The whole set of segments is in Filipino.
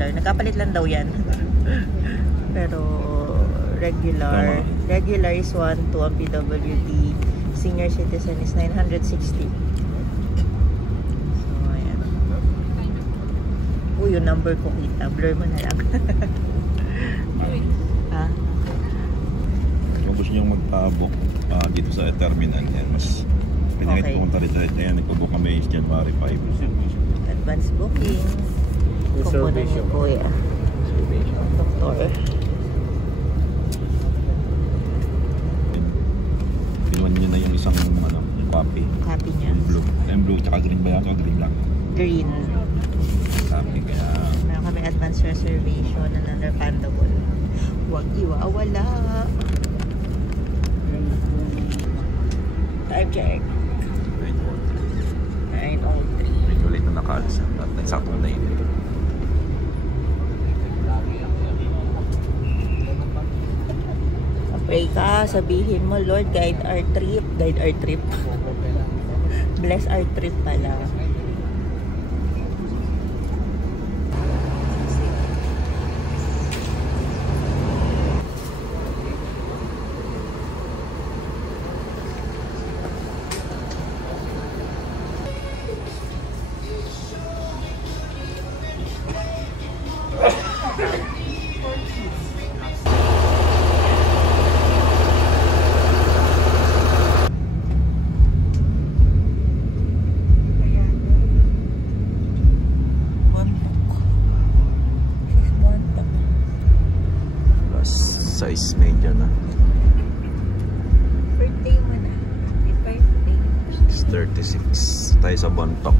regular. Nagkapalit lang daw yan. Pero regular. Regular is 1.2 ang PWD. Senior citizen is 960. So, ayan. Yung number ko kita. Blur mo na lang. Ha? Kung gusto nyo magpa-book dito sa terminal yan, mas pwede kayo pumunta rin sa yan. Nagpa-book kami is January 5. Advance booking. Kukunan niyo po yan. Doktor. Pinuwan nyo na yung isang copy. Copy niya. Yung blue, tsaka green ba yan? Tsaka green lang. Green. Copy kaya... Meron kami advance reservation na non-refundable. Huwag iwawala. Time check. 9:03. Medyo late na nakaalis. Saktong 9. Pray ka, sabihin mo, Lord, guide our trip. Guide our trip. Bless our trip pala. Size medyo na. Birthday mo na. Happy birthday. 36 tayo sa Bontoc.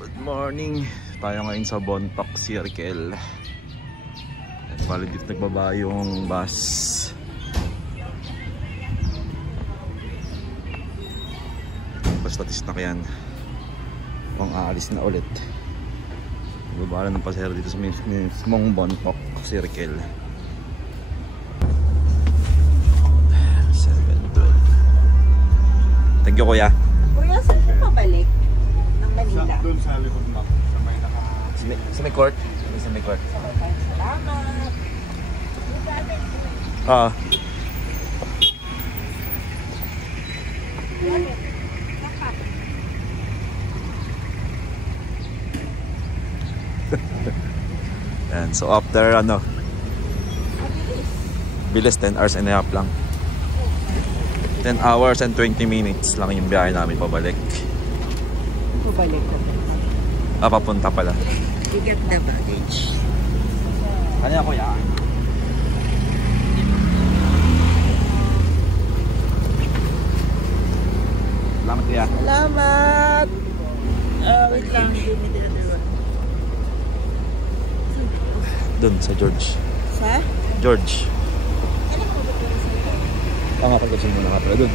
Good morning. Tayo ngayon sa Bontoc Circle. Bali dito nagbaba yung bus. Basta na yan. Kung aalis na ulit. Nagbaba ng pasahero dito sa mismong Bontoc Circle. 7:12. Thank you, kuya. Kuya, saan mo pabalik? Ng Manila? Doon sa likod mo. Sa may Sa may court? Sa may court. Salamat. And so after bilis 10 hours and a half lang. 10 hours and 20 minutes lang yung biyahe namin pabalik. Pabalik ko. Papunta pala. You get the baggage. Kanya kuya. Salamat kuya. Salamat! Wait lang. Give me the other one. Doon sa George. Sa? George. Ano mo ba ito sa Pangapagkasin mo na ka pala doon.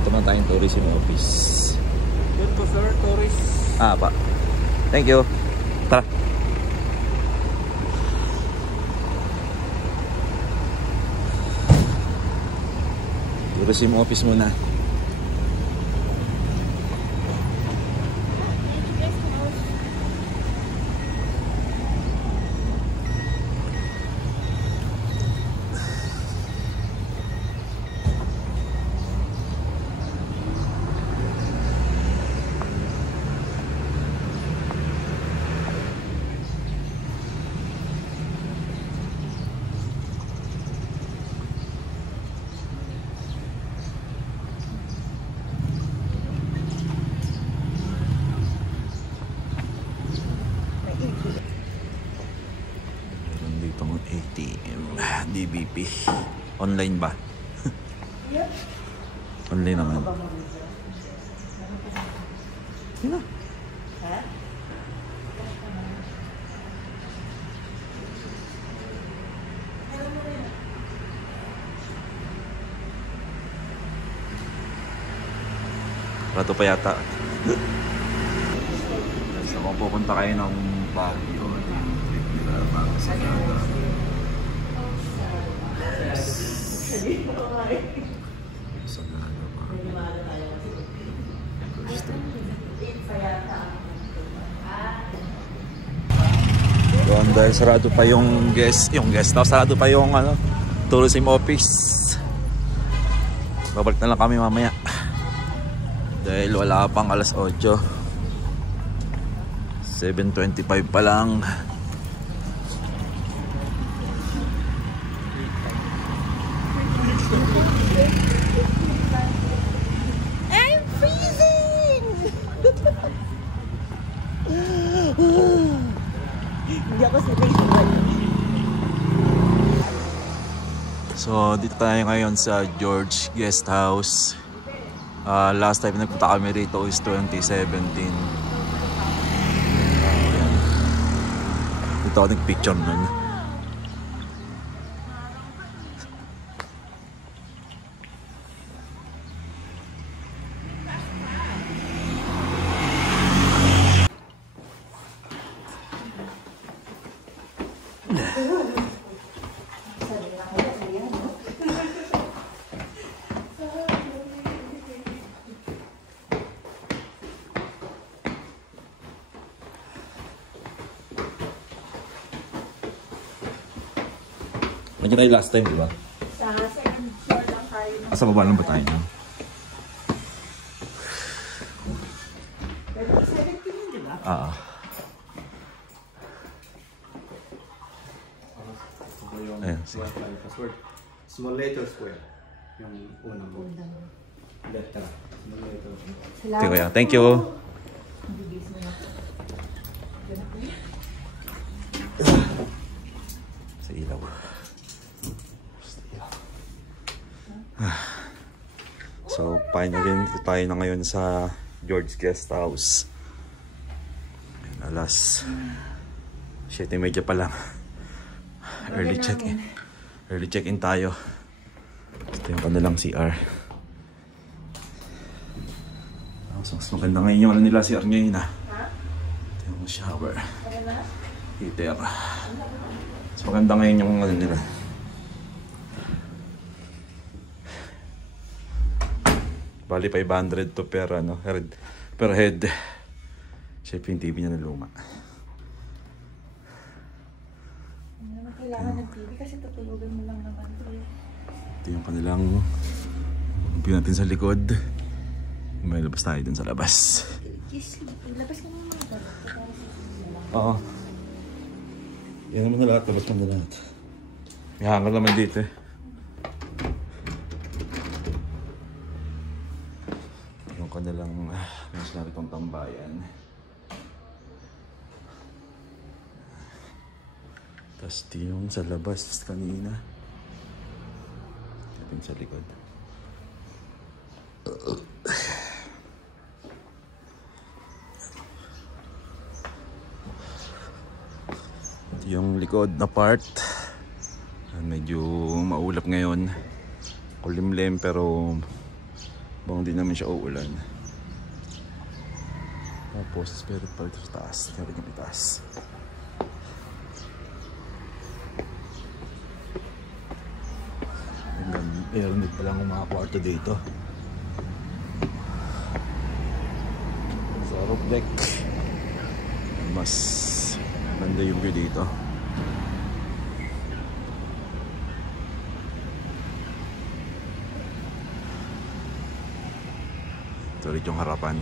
Ito man tayong tourism office. Good po sir, tourist. Pa. Thank you. Tara. Tourism office muna. ATM, DBP. Online ba? Online naman. Sino? Ha? Rato pa yata. pupunta kayo ng Baguio. Doon dahil sarado pa yung guest house, sarado pa yung ano, tourism office. Babalik na lang kami mamaya dahil wala pang alas 8. 7:25 pa lang. I'm freezing! Hindi ako sinisigurado. So dito tayo ngayon sa George Guest House. Last time nagpunta kami rito is 2017. Dito ako nag-picture nun. Nandiyan tayo last time, di ba? Sa second floor lang tayo. Sa baba lang ba tayo? Pero 17, di ba? Ayan, sige. Password. Small letter square. Yung unang mo. Letter. Small letter. Okay, kuya. Thank you. Sa ilaw. So, finally, tayo na ngayon sa George Guest House. Alas 7:30 pa lang. Early check-in. Early check-in tayo. Ito yung kanilang CR. Mas maganda ngayon yung ano nila CR ngayon ha. Ito yung shower. Heater. Mas maganda ngayon yung ano nila. Bali 500 to per ano, per head. Siyempre yung TV niya na luma. Hindi naman kailangan ng TV kasi tutulugan mo lang naman ito. Ito yung kanilang view natin sa likod. May labas tayo dun sa labas. Yes, labas ka naman mga Oo. Yan naman na lahat, labas mo na lahat. May hangar naman dito eh. Yung kanilang, mas natin itong tambayan. Tapos yung sa labas kanina. Ito yung sa likod. Ito yung likod na part. Medyo maulap ngayon. Kulimlim pero bang di naman siya uulan. Tapos pero pa ito sa taas. Meron yung itaas. Meron din palang mga kwarto dito. Sa roof deck. Mas ganda yung view dito. Ito ulit yung harapan.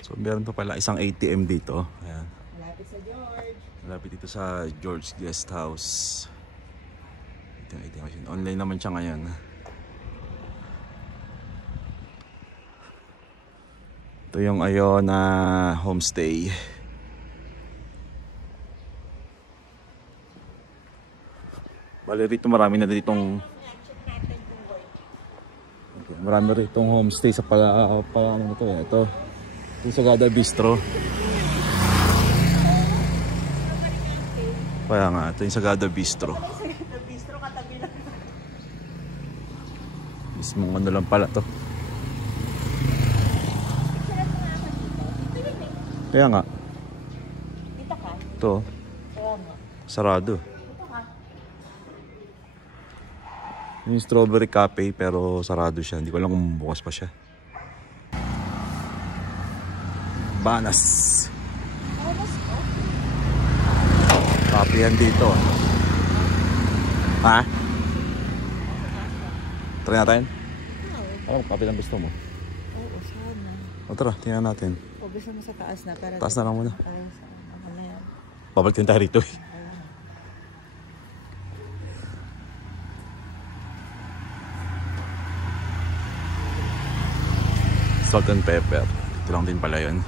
So meron pa pala isang ATM dito. Ayan. Malapit sa George. Malapit dito sa George Guest House. Ito yung ATM machine. Online naman siya ngayon. Ito yung Iona homestay. Bale rito marami na ditong marami ritong homestay sa ano to eh. Ito yung Sagada Bistro. Kaya nga, ito yung Sagada Bistro. Sagada Bistro, katabi lang. Mismong ano lang pala to. Kaya nga. Dito ka? Ito. Kaya nga. Sarado. Dito ka. Yung strawberry cafe pero sarado siya. Hindi ko alam kung bukas pa siya. Banas. Cafe yan dito. Ha? Try natin? Ano cafe lang gusto mo? Oo, sana. O tara, tingnan natin. O gusto mo sa taas na? Para Taas na lang muna. Ay, ako na yan. Babalik din tayo rito eh. Salt and pepper. Ito lang din pala yun.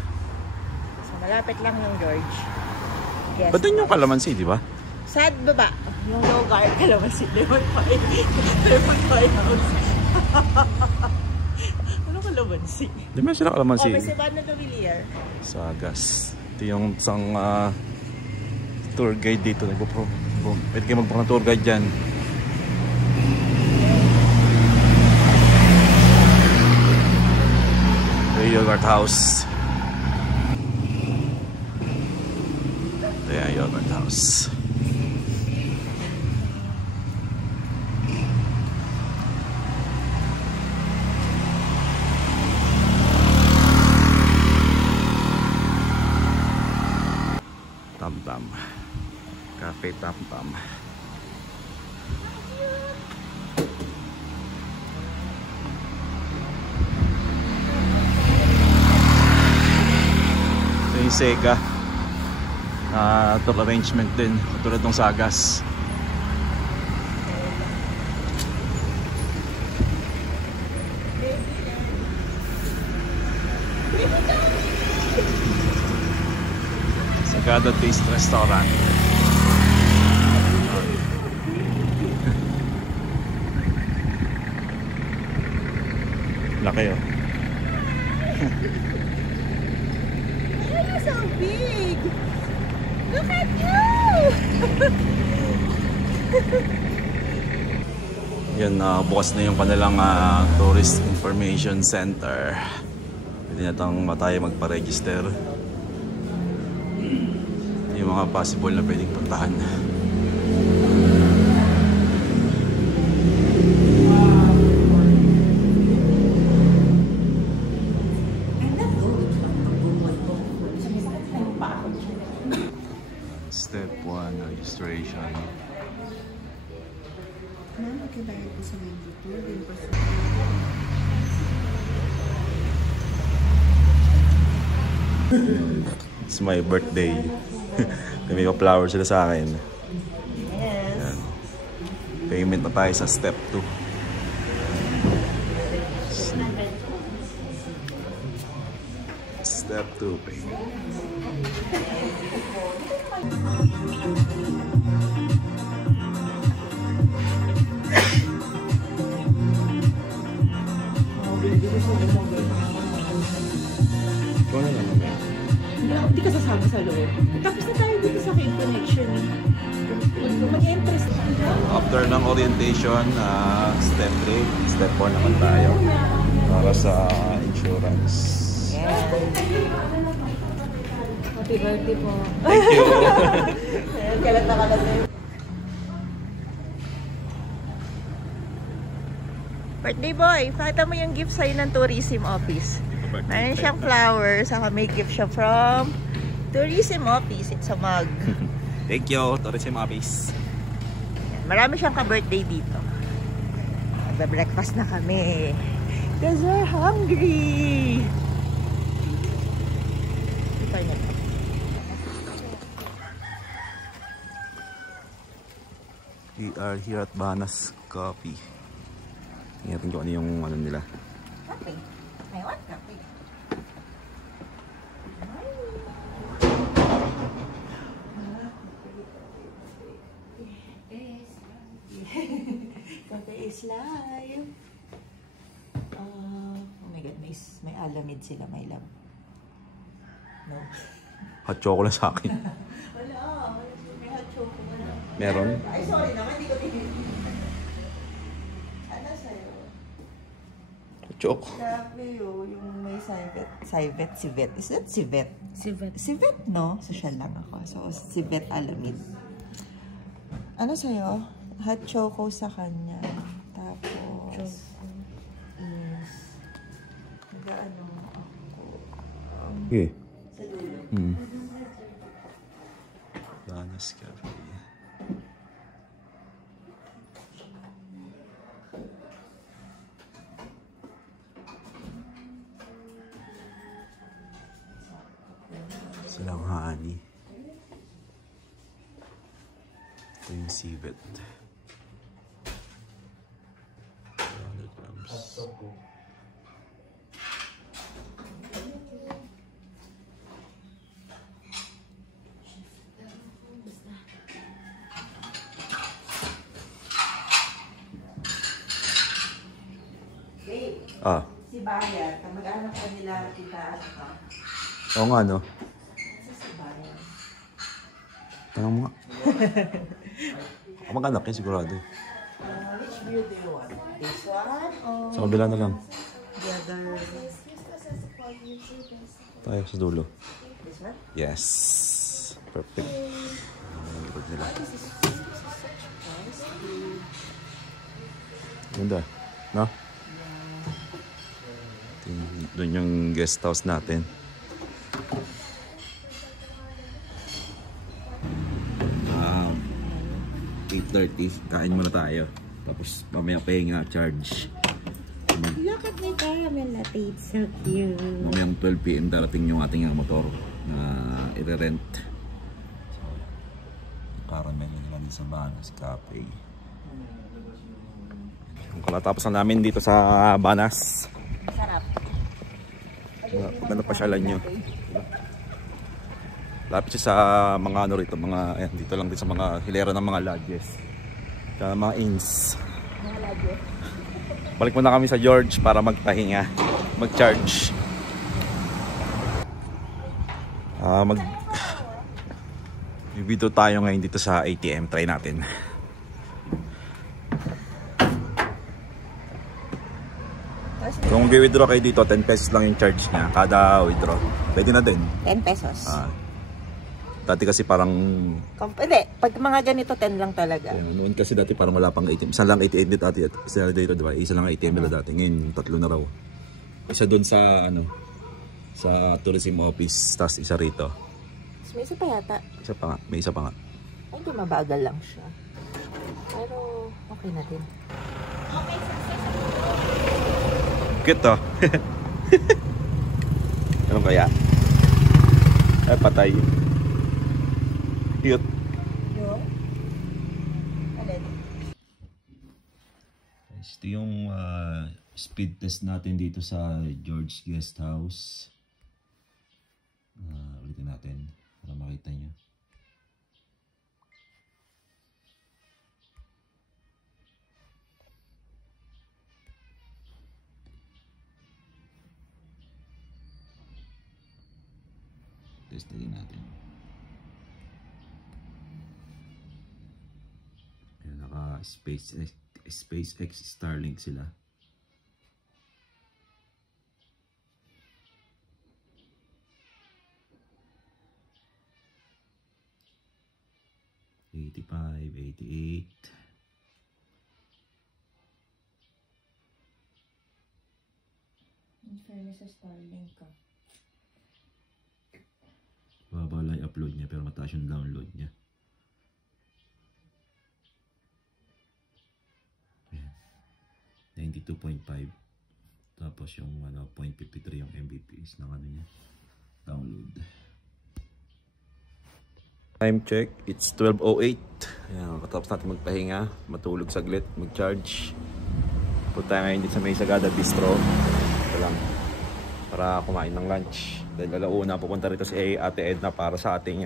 So, malapit lang yung George. Yes. Ba't dun yung calamansi, di ba? Sad baba. Yung lugar, kalamansi. Lemon pie. Lemon pie house. Ano kalamansi? Di ba sila calamansi? Oh, may Sebano de Villar. Sagas. Ito yung isang tour guide dito. Pwede kayo magpaka ng tour guide dyan. Yogurt house. Ito yung yogurt house. Tam Tam. Cafe Tam Tam. Yung Sega tour arrangement din tulad ng Sagas. Sagada Taste Restaurant. Laki oh. You're so big! Look at you! Yan, bukas na yung kanilang Tourist Information Center. Pwede na tayong magpa-register. Yung mga possible na pwedeng puntahan. Step 1, registration. Ma'am, magkibayad po sa 92, din po sa... It's my birthday. May pa-flower sila sa akin. Yes. Yan. Payment na tayo sa step 2. Step 2 payment. Ano na naman? Hindi ka sasama sa loob. Tapos na tayo dito sa Cave Connection. Mag-interest na. After ng orientation, step 3, step 4 naman tayo para sa insurance. Yeah. Happy birthday po. Thank you. Kailan na kalat na yun. Birthday boy, pakita mo yung gift sa'yo ng tourism office. Mayroon siyang flowers, saka may gift siya from tourism office. It's a mug. Thank you, tourism office. Marami siyang ka-birthday dito. Magbe-breakfast na kami. Because we're hungry. We are here at Banas Coffee. Ingatin ko ano yung ano nila. Coffee. I want coffee. Coffee is live. Oh my God, may alamid sila, may love. No. Hot chocolate sa akin. Wala, may hot chocolate. Meron? Ay, sorry naman, hindi ko tinigil. Ano sa'yo? Joke. Grabe yung may civet. Is that civet? Civet. Civet, no? Social lang ako. So, civet alamid. Ano sa'yo? Hot choco sa kanya. Tapos, is, nag-ano ako. Okay. Sa dulo. Banas Cafe. Silang honey. Ito yung civet. 100 grams. Babe, Ah, si Bayan, kamag-anak ka nila kita ano ka? oo nga no. Si Bayan. Tanong mo nga. Kamag-anak yan sigurado. Which view do you want? This one or Sa kabila na lang. the other? Tayo sa dulo. This one? Yes. Perfect. Ang likod nila. Ganda. No? Doon yung guest house natin. Um, 8:30. Kain muna tayo. Tapos mamaya pahinga, charge. Look at my caramel latte. It's so cute. Mamayang 12 PM darating yung ating motor na i-rent. Caramel nila din sa Banas Cafe. Yung kalatapos na namin dito sa Banas. Sarap. Maganda pasyalan nyo. Lapit siya sa mga ano rito, mga, ayan, dito lang din sa mga hilera ng mga lodges. Tsaka mga inns. Mga lodges. Balik muna kami sa George para magpahinga, mag-charge. Video tayo ngayon dito sa ATM, try natin. Kung mag-withdraw kayo dito, 10 pesos lang yung charge niya kada withdraw. Pwede na din. 10 pesos. Dati kasi parang... Hindi, pag mga ganito, 10 lang talaga. Noon kasi dati parang wala pang ATM. Isa lang ATM dito dati. Isa dito, diba? Isa lang ATM nila dati. Ngayon, 3 na raw. Isa doon sa, ano, sa tourism office. Tapos isa rito. May isa pa yata. Isa pa nga. May isa pa nga. Ay, hindi, mabagal lang siya. Pero, okay na din. Cute to. Anong kaya? Ay, patay. Cute. Yung? Alin? Ito yung speed test natin dito sa George Guest House. Ulitin natin para makita nyo. Testingin natin. Ayan, naka SpaceX Starlink sila. $85, $88. In fairness sa Starlink ka. Baba lang i-upload niya pero mataas yung download niya. Ayan. 92.5. Tapos yung 0.53 yung Mbps ng ano niya. Download. Time check. It's 12:08. Ayan, katapos natin magpahinga, matulog saglit, mag-charge. Punta tayo ngayon dito sa May Sagada Bistro. Ito lang. Para kumain ng lunch. Dahil alauna pupunta rito si Ate Edna para sa ating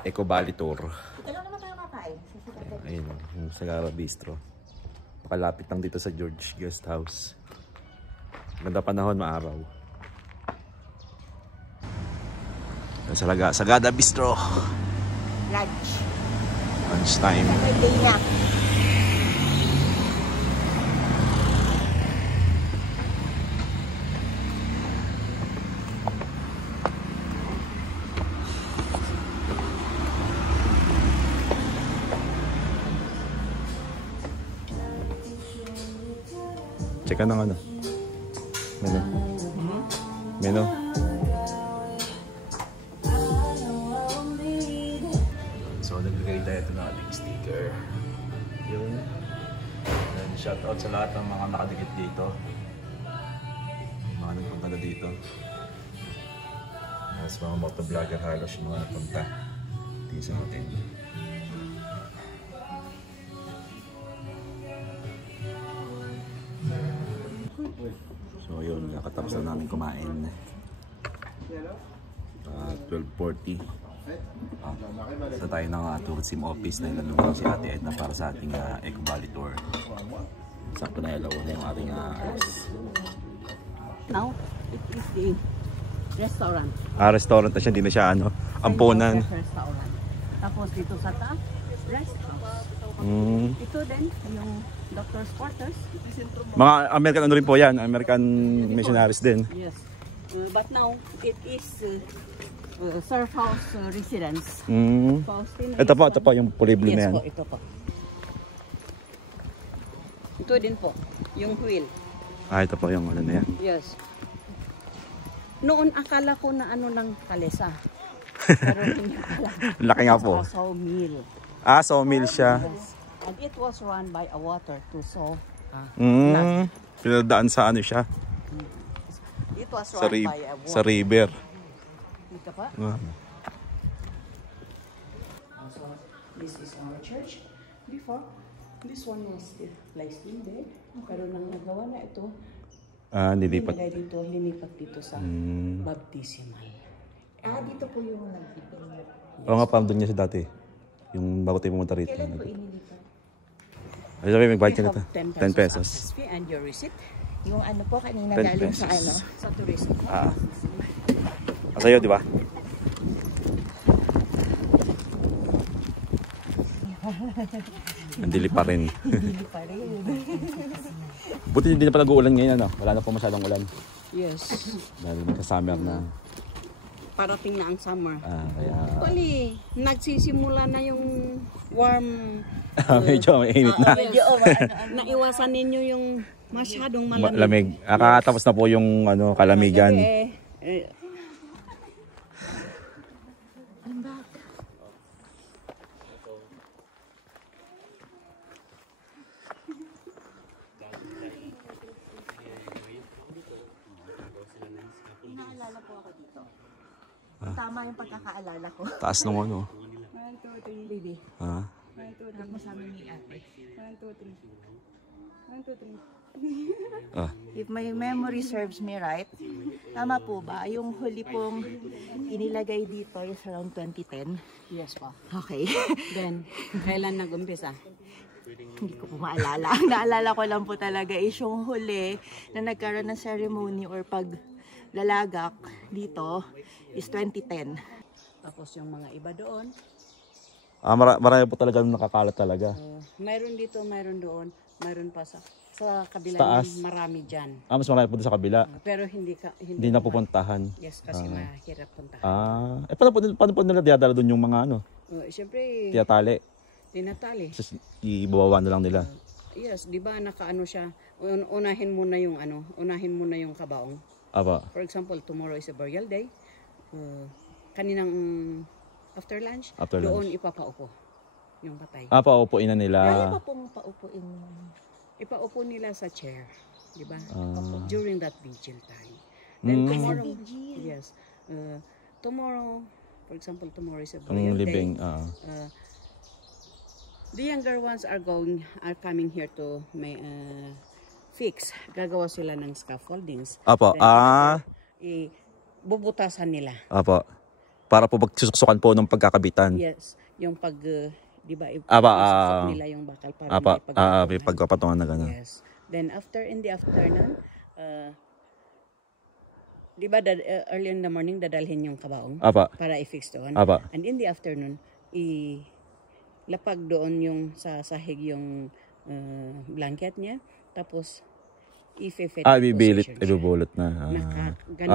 Eco Valley Tour. Ito lang naman tayo kakain. Ayun, yung Sagada Bistro. Pakalapit lang dito sa George Guest House. Ganda panahon, maaraw. Sagada Bistro. Lunch. Lunch time. Birthday niya. Check ka ng ano. Menu. Menu. So, nagbigay tayo ito ng ating sticker. Yun. And shoutout sa lahat ng mga nakadikit dito. Mga nagpunta na dito. Mas mga motovlogger halos yung mga napunta dito sa hotel. So yun, nakatapos na namin kumain. 12:40. Sa tayo ng tourism office na ilalong si Ate Edna para sa ating Eco Valley tour. Sakto na ilaw na yung ating alas. Now, it is the restaurant. Restaurant na siya, hindi na siya ampunan. Restaurant. Tapos dito sa taas, rest house. Ito din, yung doctor's quarters. Mga American rin po yan, American missionaries din. Yes. But now, it is surf house residence. Ito po yung Pueblo na yan. Yes po, ito po. Ito din po, yung wheel. Ito po yung ano na yan. Yes. Noon akala ko na ng kalesa. Pero hindi pala. Laki nga po. Sawmill. Sawmill siya. Yes. And it was run by a water to saw. Pinadaan sa ano siya? It was run by a water. Sa river. Ito pa. This is our church. Before, this one was still placed in there. Pero nang nagawa na ito, nilipat. Linipat dito sa baptismal. Dito po yung nagpipin. Oo nga, doon niya siya dati. Yung bago tayo pumunta rito. Kailan po inilipat? Ay, sabi, magbayad ka na ito. 10 pesos. And your receipt? Yung ano po kanina 10 galing sa pesos. Sa tourism. Sa'yo, di ba? Andili pa rin. Hindi pa rin. Buti hindi na pa nag-uulan ngayon, Wala na po masyadong ulan. Yes. Dahil magka-summer na. Parating na ang summer. Kaya... Actually, nagsisimula na yung warm. medyo mainit na. Naiwasan ninyo yung masyadong malamig. Lamig. Kakatapos na po yung kalamigan. Inaalala po ako dito. Tama yung pagkakaalala ko. Taas nung ano. 1, 2, 3, baby. 1, 2, 3. Kasama ni ate. 1, 2, 3. 1, 2, 3. If my memory serves me right, tama po ba? Yung huli pong inilagay dito is around 2010. Yes po. Okay. Then, kailan nag-umpisa? Hindi ko po maalala. Ang naalala ko lang po talaga is yung huli na nagkaroon ng ceremony or paglalagak dito is 2010. Tapos yung mga iba doon. Marami po talaga nakakalat talaga. Mayroon dito, mayroon doon, mayroon pa sa kabila Taas. marami dyan. Mas marami po doon sa kabila. Pero Hindi na pupuntahan. Yes, kasi mahirap puntahan. Paano po nila dinadala doon yung mga Siyempre, tiyatali? tinatali. Just ibabawa na lang nila. Yes, di ba nakaano siya, unahin mo na yung kabaong. Aba. For example, tomorrow is a burial day. Kaninang after lunch, doon ipapaupo yung patay. Paupuin na nila. Kaya pa pong paupuin. Ipaupo nila sa chair, di ba? During that vigil time. Then tomorrow, yes. Tomorrow, for example, tomorrow is a burial living, day. The younger ones are coming here to fix. Gagawa sila ng scaffoldings. Apo. Bubutasan nila. Apo. Para po magsusuksukan po ng pagkakabitan. Yes. Yung di ba, susuk nila yung bakal para may pagkapatungan na gano'n. Yes. Then in the afternoon, di ba early in the morning dadalhin yung kabaong para i-fix doon. And in the afternoon, lapag doon yung sa sahig yung blanket niya. Tapos i-fit. Ibubulot na.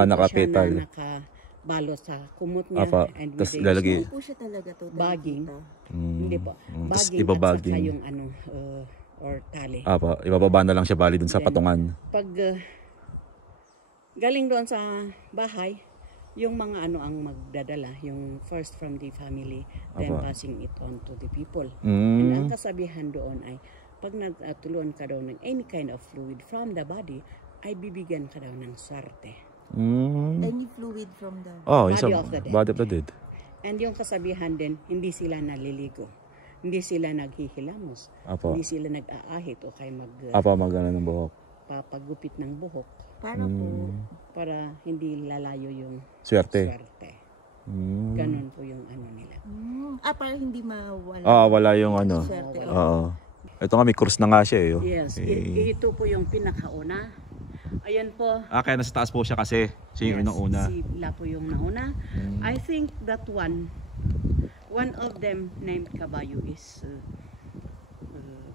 Nakapital. Nakabalot sa kumot niya. And tapos lalagay. Po siya talaga to. Bagging. Hindi po. Tapos Bagging at saka yung or tali. Apo, ibababa na lang siya bali dun sa Then, patungan. Pag galing doon sa bahay, yung mga ano ang magdadala, yung first from the family, then Apo. passing it on to the people. And ang Mm. kasabihan doon ay, pag natulungan ka daw ng any kind of fluid from the body, ay bibigyan ka daw ng swerte. Mm. Any fluid from the... Oh, Body isa, of the dead. body of the dead. And yung kasabihan din, hindi sila naliligo. Hindi sila naghihilamos. Apo. Hindi sila nag-aahit o kay Apo, magana ng buhok. magpapagupit ng buhok Para po, para hindi lalayo yung Swerte. swerte. Mm. Ganon po yung ano nila. para hindi mawala. Wala yung ano. Swerte. Oo. Ito nga, may course na nga siya eh. Oh. Yes, ito po yung pinakauna. Ayan po. Kaya nasa taas po siya kasi. Siya yung unang-una. Sila po yung nauna. I think that one of them named Caballo is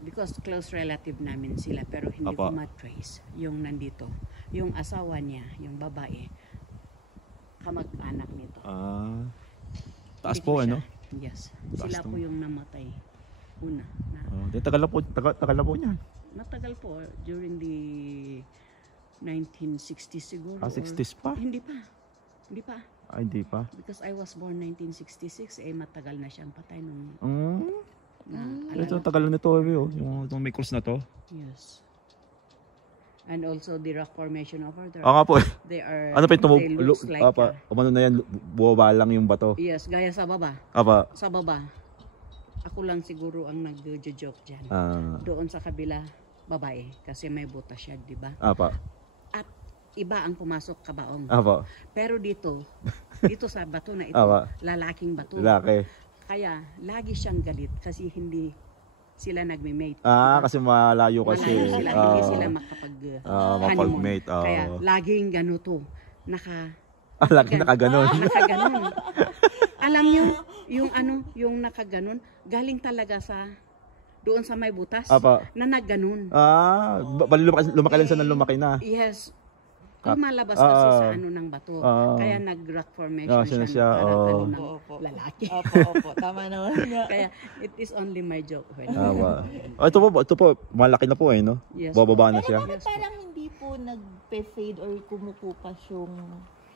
because close relative namin sila pero hindi Apa. ko ma-trace yung nandito. Yung asawa niya, yung babae, kamag-anak nito. Taas Hindi po, ko ano? siya- Yes. Taas Sila po naman. yung namatay una. Tagal na po niyan. Matagal po during the 1960s siguro. 60s pa? Hindi pa. Hindi pa. Hindi pa. Because I was born 1966, matagal na siyang patay nung Ito, tagal na nito. Yung may course na to. Yes. And also the rock formation over there. Nga po. They are, Ano pa ito? they looks like, Umano na yan, buwaba lang yung bato. yes, gaya sa baba. Apa. Sa baba. Ako lang siguro ang nag-joke dyan. Doon sa kabila, babae. Kasi may butas siya, di ba? Apa. At iba ang pumasok kabaong. Apa. Pero dito sa bato na ito, Apa. lalaking bato. Lalaki. Kaya lagi siyang galit kasi hindi sila nagme-mate. Kasi malayo kasi. Malayo sila, hindi sila makapag-mate. Kaya laging ganito, Lagi nakaganon. nakaganon. Alam niyo, yung nakaganon, galing talaga sa doon sa may butas Apa. na nagganon. Lumaki lang siya ng lumaki na. Yes. Lumalabas kasi sa ano ng bato. Kaya nag-rock formation siya. Parang ng lalaki. Opo. Tama naman. Kaya it is only my joke. Ito po, malaki na po no? Yes, Bababa na Pero siya. bakit parang hindi po nag-fade or kumukupas yung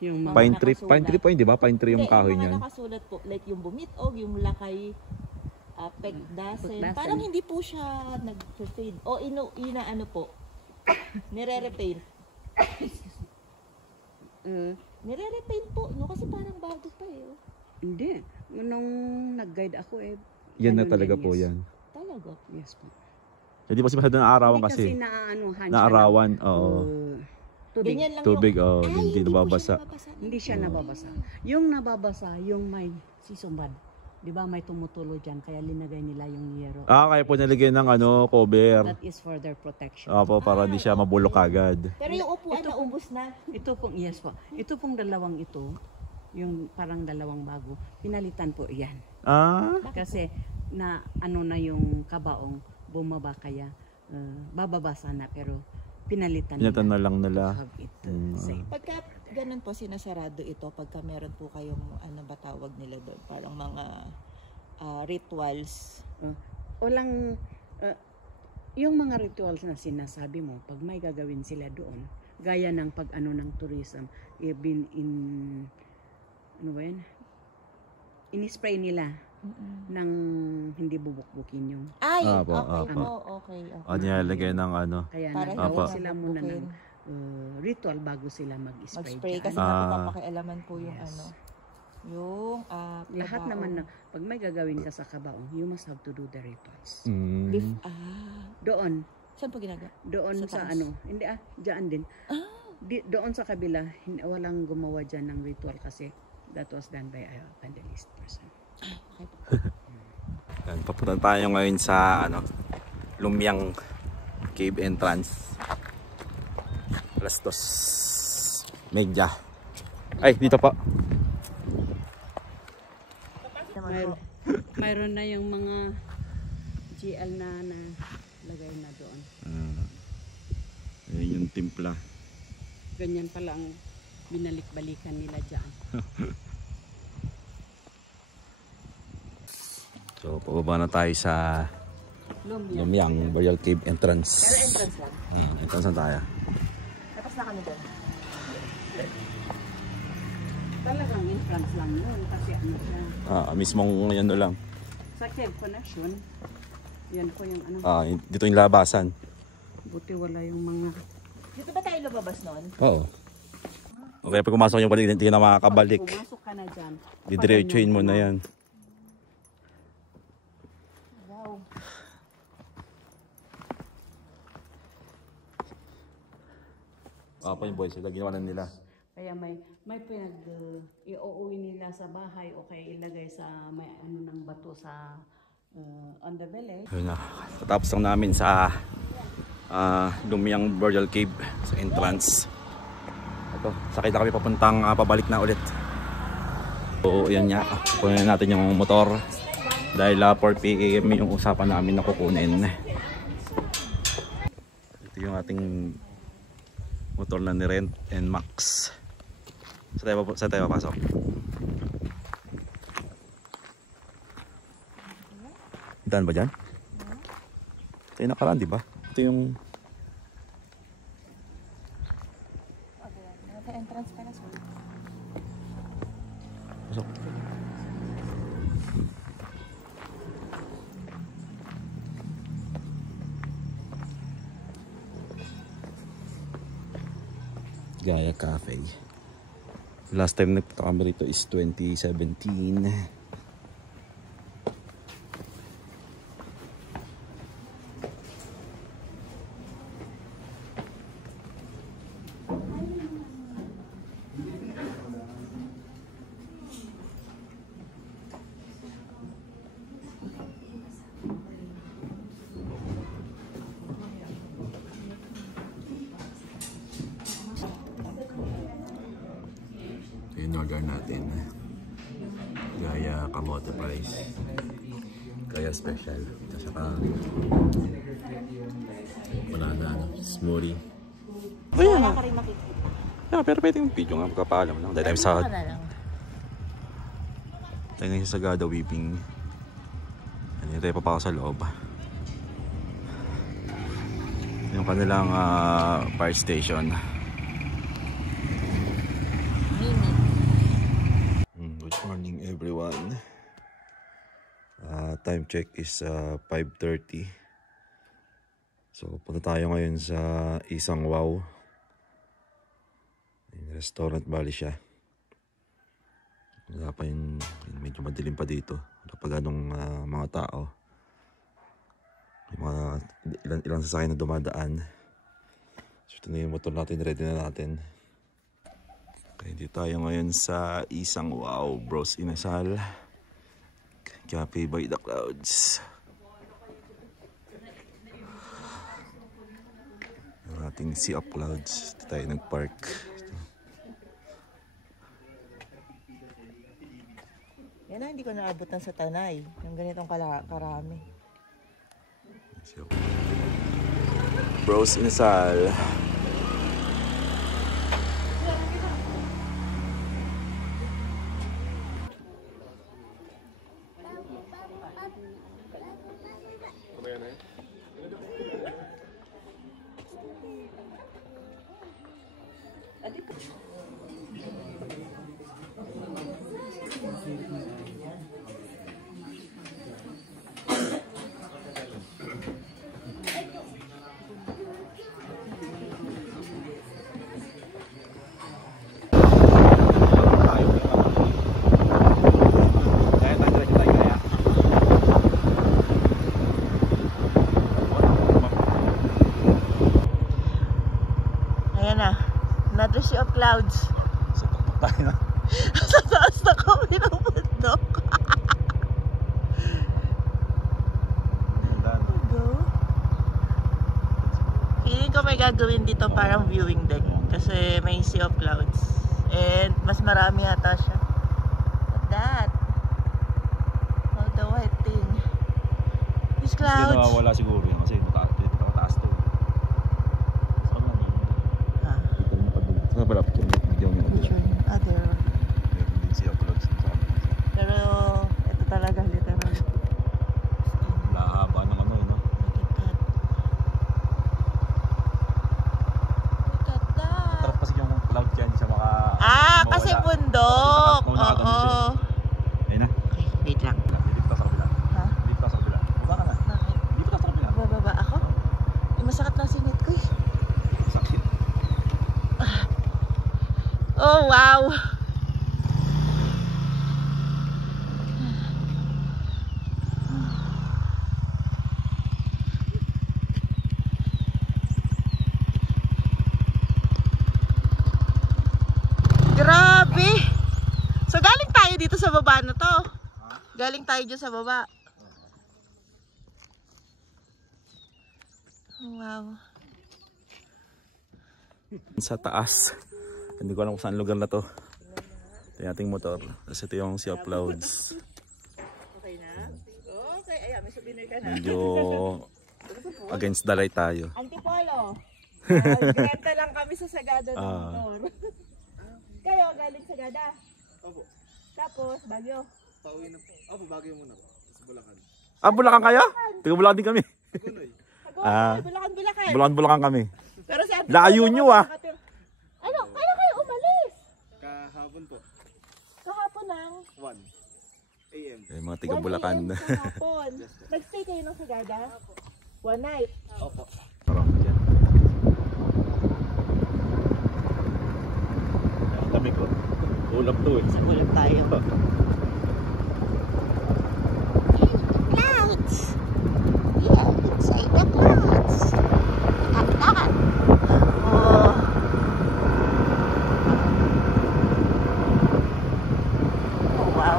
Yung Pine tree po yun, di ba? Pine tree yung kahoy niyan. niyan. Yung mga nakasulat po, like yung bumitog, yung lakay, pekdasen. Pekdasen. Parang hindi po siya nag-fade. O inaano po, nire-repaint. Nire-repaint po, no? Kasi parang bago pa eh. Hindi. Nung nag-guide ako Yan na ganun talaga din, po yes. yan. Talaga. Yes po. Hindi pa masyado naarawan Hindi kasi. naaanuhan siya Naarawan, ng, oo. tubig. Ganyan lang Tubig, yung... hindi po siya nababasa. Hindi siya nababasa. Yung nababasa, yung may sisumbad. Di ba may tumutulo dyan, kaya linagay nila yung yero. Kaya po nilagay ng cover. That is for their protection. Opo, para hindi siya mabulok agad. Pero yung upuan na ubos na. Ito pong, yes po. Ito pong dalawang ito, yung parang dalawang bago, pinalitan po yan. Kasi na ano na yung kabaong bumaba kaya bababasa na pero pinalitan na lang nila. Have it safe. Pagka ganun po sinasarado ito, pagka meron po kayong ano ba tawag nila doon, parang mga rituals. Walang yung mga rituals na sinasabi mo, pag may gagawin sila doon, gaya ng pag ano ng tourism, ano ba yan? In-spray nila ng hindi bubukbukin yung Ay, Apo, okay apo. po, okay. Nilalagay ng kaya Para nagawa hindi sila muna ng ritual bago sila mag-spray. mag-spray kasi dyan. napapakialaman po yung Yes. ano. Yung Lahat kabaong. naman na pag may gagawin ka sa kabaong, you must have to do the rituals. Doon, Saan po ginagawa? doon Sa sa taas? ano, hindi diyan din. Doon sa kabila, walang gumawa dyan ng ritual kasi that was done by a vandalist person. Okay po. Papunta tayo ngayon sa Lumyang Cave Entrance. Alas 2:30. Ay, dito pa. Mayroon na yung mga GL na lagay na doon. Ayan yung timpla. Ganyan pala ang binalik-balikan nila dyan. So, pababa na tayo sa Lumyang Burial Cave entrance. Pero entrance lang. Entrance na tayo. Tapos na kami doon. Talagang entrance lang yun kasi ano siya. Mismong ano lang. Sa cave connection, yan po yung ano. Dito yung labasan. Buti wala yung mga... Dito ba tayo lumabas noon? Oo. Okay, pag pumasok yung balik, hindi ka na makakabalik. Pumasok ka na dyan. Didiretsuhin mo na yan. Wow. Pa yung boys, sila ginawa na nila. Kaya may iuuwi nila sa bahay o kaya ilagay sa may ano ng bato sa on the village. Ayun na. Tapos lang namin sa Lumyang Burial Cave sa entrance. Ito, sakay na kami papuntang pabalik na ulit. So, yan nga. Kunin natin yung motor. Dahil 4 PM yung usapan namin na kukunin. Ito yung ating motor na ni Rent and Max. Saan tayo papasok? Daan ba dyan? Ito yung nakaraan, di ba? Ito yung... Entrance ka na sa Pasok. Gaya Cafe. Last time nagpunta kami rito is 2017. In-order natin gaya kamote rice, gaya special, at saka banana smoothie. Wala ka rin makikita. Yeah, pero pwede yung video nga magkapaalam lang. Dahil tayo sa tayo ngayon sa Sagada Weaving. Hindi tayo papasok sa loob. Yung kanilang fire station. Good morning everyone. Time check is 5:30. So punta tayo ngayon sa Isang Wow. Restaurant bali siya. Wala pa yung medyo madilim pa dito. Wala pa ganong mga tao. Yung mga ilang sasakyan na dumadaan. So ito na yung motor natin, ready na natin. Okay, dito tayo ngayon sa Isang Wow Bros Inasal Cafe by the Clouds. Yung ating Sea of Clouds. Dito tayo nag-park. Yan na, hindi ko naabutan sa Tanay. Yung ganitong karami. Bros Inasal. Another Sea of Clouds. Sa takpak tayo na. Sa taas na kami ng bundok. Go. Feeling ko may gagawin dito parang viewing deck. Kasi may Sea of Clouds. And mas marami yata siya. Look at that. Oh, the white thing. These clouds. Hindi nawawala siguro yun kasi mataas to. Pala picture yung other. Meron din siya vlogs sa amin. Pero ito talaga literal. Lahaba ng ano, no? kasi bundok. Mauna ka Oo. doon. Ayun na. Okay, wait lang. Dito ka sa kabila. Ha? Dito ka sa kabila. Baba ka na. Bakit? Dito ka sa kabila. Bababa ako? Eh, masakit na singit ko eh. Sakit. Oh, wow! Grabe! So, galing tayo dito sa baba na to. Galing tayo dyan sa baba. Oh, wow. Sa taas. Hindi ko alam kung saan lugar na to. Ito yung ating motor. Tapos ito yung Sea of Clouds. Okay na? Okay, ayan, may souvenir ka na. Medyo against the light tayo. Antipolo. Grenta lang kami sa Sagada ng motor. Kayo, galing Sagada? Opo. Tapos, Baguio? Pauwi na po. Opo, Baguio muna po. Sa Bulacan. Ah, Bulacan kayo? Taga Bulacan din kami. Kunoy. Bulacan-Bulacan. Bulacan kami. Pero si Antipolo, Layo nyo ah. Ano? Kaya kayo umalis? Kahapon po. Kahapon ng 1 AM. Eh, mga taga Bulacan. 1 AM kahapon. Nag-stay kayo ng Sagada? One night? Opo. Parang dyan. Kami ko. Ulap to eh. Sa ulap tayo. Clouds! Yeah, inside the clouds. Nakakatakan. Oh. Oh, wow.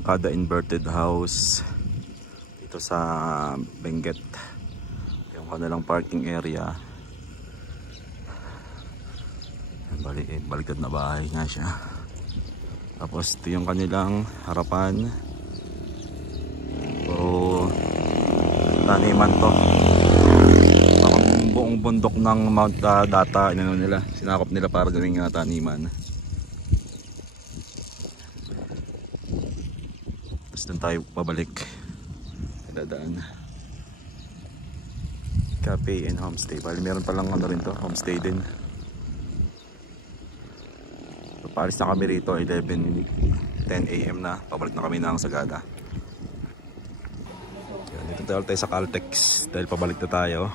Kada inverted house dito sa Benguet, yung kanilang parking area. Baligtad na bahay nga siya. Tapos ito yung kanilang harapan, puro taniman to. Ang buong bundok ng Mount Data nila, sinakop nila para gawing taniman. Doon tayo pabalik, dadaan cafe and homestay. Bali meron palang ano rin to, homestay din. Paalis na kami rito 10 AM na, pabalik na kami ng Sagada. Yan, dito tayo sa Caltex dahil pabalik na tayo.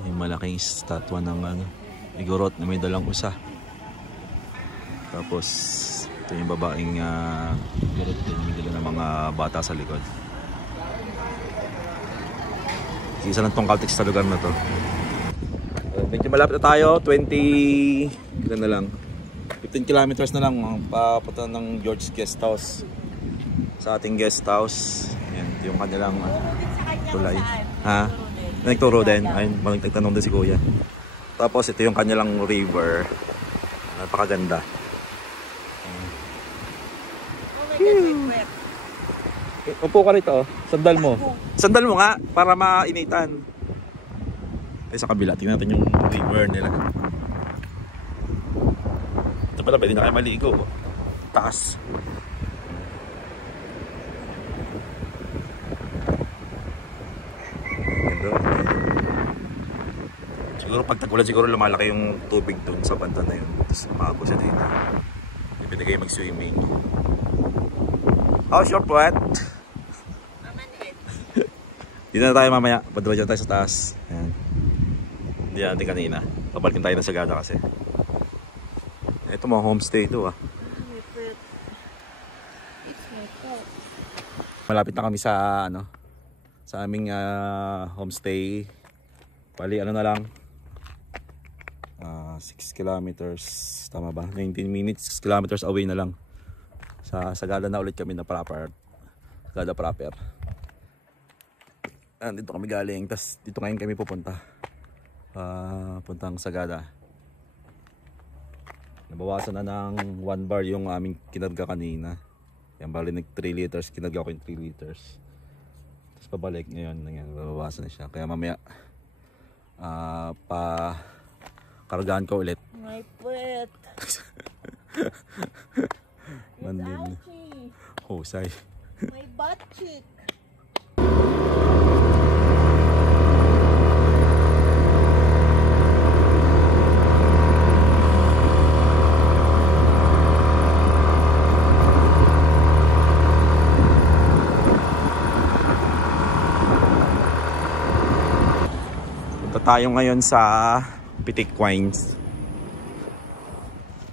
May malaking statwa ng Igorot na may dalang usa. Tapos ito yung babaeng Igorot din, may dala ng mga bata sa likod. Isa lang tong Caltex sa lugar na to. Medyo malapit na tayo, 20 na lang, 15 kilometers na lang papunta ng George Guest House. Sa ating guest house, yan yung kanilang tulay. Ha? Nagturo din. Ayun, nagtanong din si Kuya. Tapos ito yung kanilang river. Napakaganda. Upo ka rito, sandal mo. Sandal mo nga para mainitan. Ay sa kabila, tingnan natin yung river nila. Ito pala, pwede na kayo maligo. taas. Siguro pag tag-ulan siguro lumalaki yung tubig doon sa banda na yun. Tapos umaabot siya dito. Pwede kayo mag-swimming. How's your puwet? Dito na tayo mamaya. Padala dyan tayo sa taas. Ayan. Hindi natin kanina. Pabalikin tayo ng Sagada kasi. Ito mga homestay ito ah. Malapit na kami sa ano, sa aming homestay. Pali ano na lang. 6 kilometers, tama ba? 19 minutes, 6 kilometers away na lang. Sa Sagada na ulit kami na proper. Sagada proper. Dito kami galing, tas dito ngayon kami pupunta. Puntang Sagada. Nabawasan na ng 1 bar yung aming kinarga kanina. Yan, bali nag 3 liters, kinarga ko yung 3 liters. Tapos pabalik ngayon, nabawasan na siya. Kaya mamaya, kargaan ko ulit. My puwet. Mandin. Husay. My butt cheek. Punta tayo ngayon sa Pitik Wines.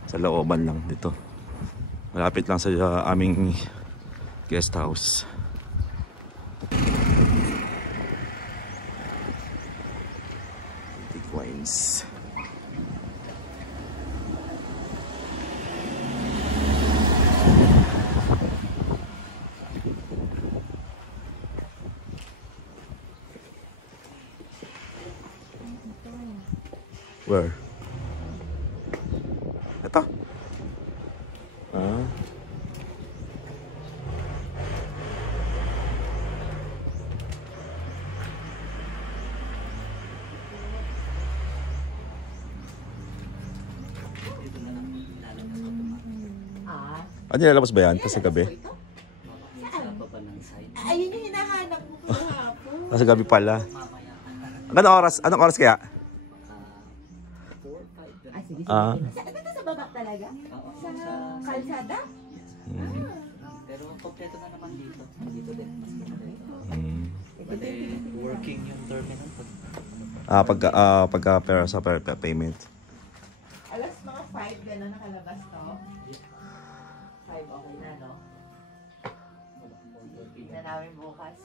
Sa looban lang dito. Malapit lang sa aming guest house. Pitik Wines. Where? Ito. Ano nilalabas ba yan? Kasi gabi? Ayun yung hinahanap mo kahapon. Kasi gabi pala. Anong oras? Anong oras kaya? Dito sa baba talaga? Sa kalsada? Pero kompleto na naman dito. Dito din. Working yung terminal. Pagka sa payment. Alas mga 5 gano'n nakalabas to. 5 okay na, no? Tignan namin bukas.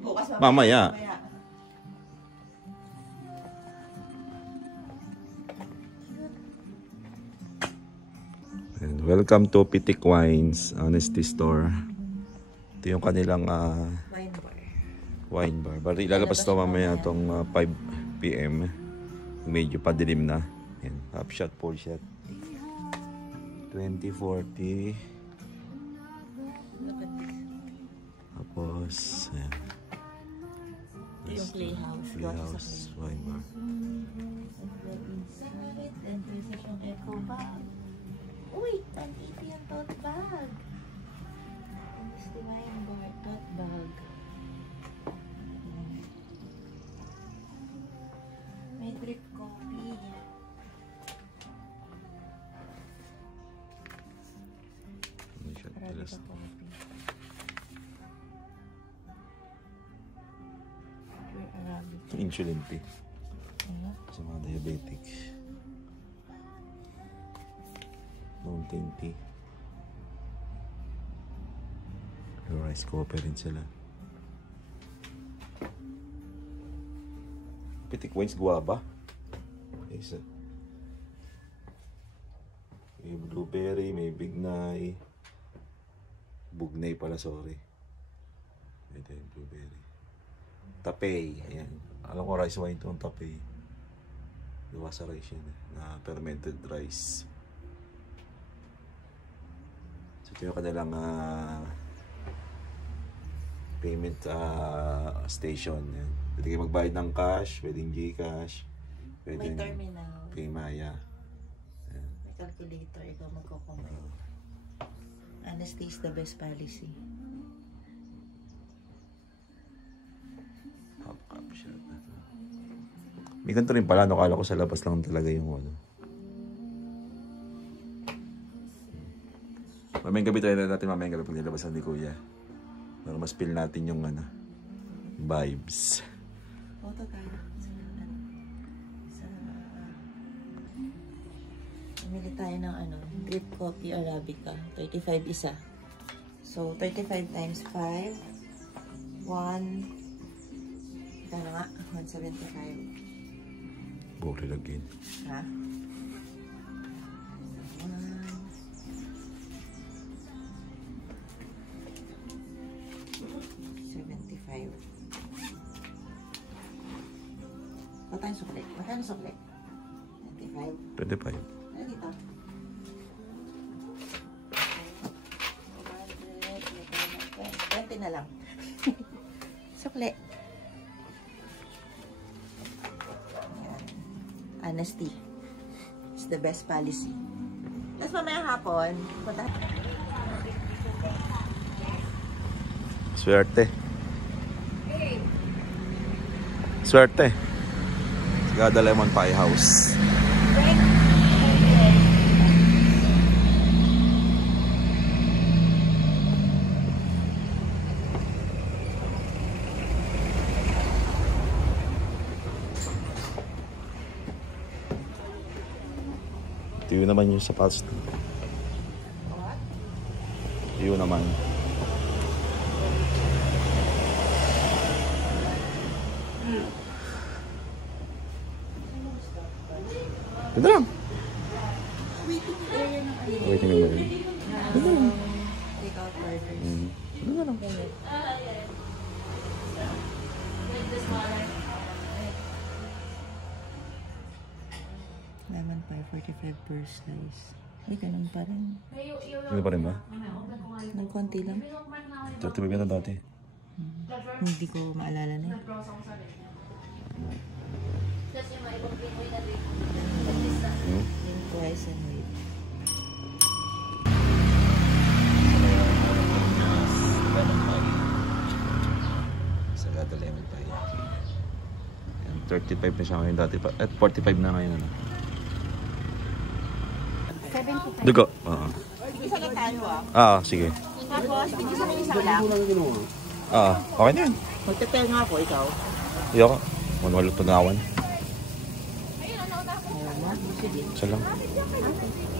Bukas Mamaya. Welcome to Pitik Wines Honesty Store. Ito yung kanilang wine bar. Bali ilalabas to mamaya itong 5 PM. Medyo padilim na. Yan, half shot, full shot. 2040. Tapos ayan. Ito yung playhouse. Playhouse wine bar. And there's yung eco bag. Uy, 180 yung tote bag. And this the wine bar, tote bag. May drip coffee. Arabica coffee. Pure Arabica. Insulin tea. Sa mga diabetic. Mountain tea. Rice coffee rin sila. Pitik Wines guava. Isa. May blueberry, may bignay. Bugnay pala, sorry. Ito yung blueberry. Tapay. Ayan. Alam ko rice wine itong tapay. Gawa sa rice yan. Na fermented rice. So ito yung kanilang payment station. Yan. Pwede kayo magbayad ng cash, pwedeng Gcash, May pwedeng terminal. Paymaya. May calculator, ikaw magkukumpay. Honesty is the best policy. May ganito rin pala, no? Kala ko sa labas lang talaga yung ano. Mamayang gabi tayo na natin, mamayang gabi pag nilabasan ni Kuya. Para mas feel natin yung ano, vibes. Photo tayo. Namili tayo ng ano, drip coffee Arabica. 35 isa. So, 35 times 5. 1. Ito na nga, 175. Bukli lagin. Ha? 175. Magkano sukli? Magkano sukli? 25. 25. Ano dito? 20 na lang. Sukli. Honesty is the best policy. Tapos mamaya hapon, punta. Swerte. Swerte. Sagada Lemon Pie House. Tiyo naman yung sapatos. Tiyo naman. Ganda lang. Waiting area. Ganda lang. Take out orders. Ganda lang. Lemon pie, 45 per slice. Ay, ganun pa rin. Ganda pa rin ba? Ng konti lang. 35 yan na dati. Hindi ko maalala na. Yung twice and wait. Sagada Lemon Pie. 35 na siya ngayon dati pa. At 45 na ngayon. Ano? Dugo. Oo. Isa lang tayo ah. Sige. Tapos, isa lang isa lang. Okay na yan. Magtepel nga po, ikaw. Iyo ko. Manual tunawan. Sige. Isa lang.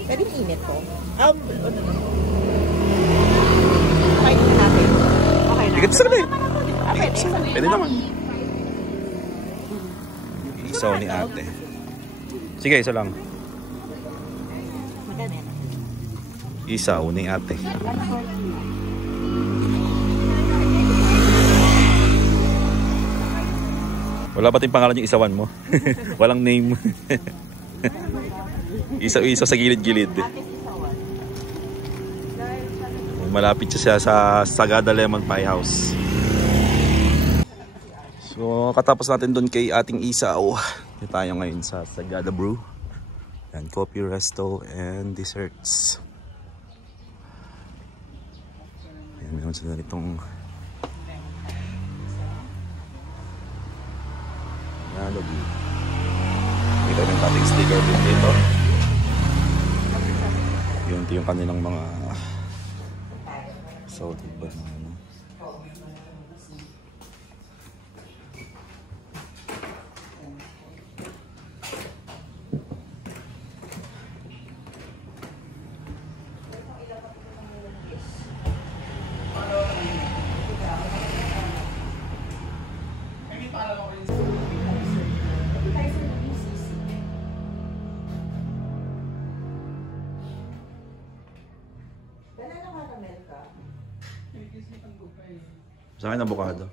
Pwede init po. Okay na natin. Okay na. Ikat sa gabi. Pwede. Pwede naman. Isaw ni ate. Sige, isa lang. Magkano? Isaw ni ate. Wala pa tayong pangalan yung isawan mo. Walang name. Isaw-isaw sa gilid-gilid. Malapit siya sa Sagada Lemon Pie House. So, katapos natin doon kay ating Isaw. Dito tayo ngayon sa Sagada Brew. Yan, coffee, resto, and desserts. Yan, meron sila itong lobby. Kita yung ating sticker din dito. Yung kanilang mga salted banana. Sa akin, avocado.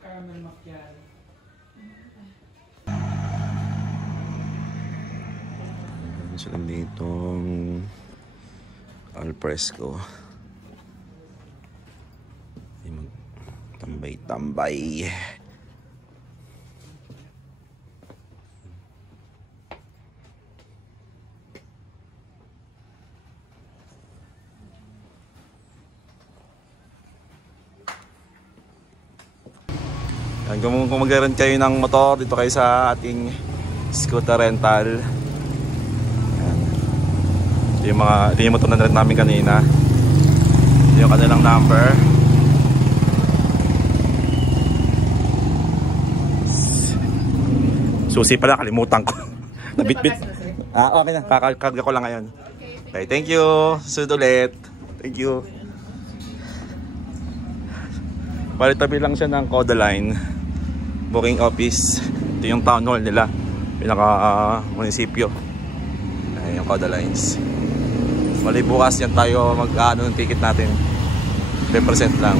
Caramel macchiato. Meron sila ditong al fresco. Tambay-tambay. Yan, kung mag-rent kayo ng motor, dito kayo sa ating scooter rental. Yan. Ito yung motor na rent namin kanina. Ito yung kanilang number. Susi pala, kalimutan ko. Nabitbit. Okay na, kakarga ko lang ngayon. Okay, thank you. Susunod ulit. Thank you. Palitabi lang siya ng Codaline booking office. Ito yung town hall nila, pinaka-munisipyo. Ayan yung Codalines. Mali bukas yan tayo mag-ano ng ticket natin. 10% lang.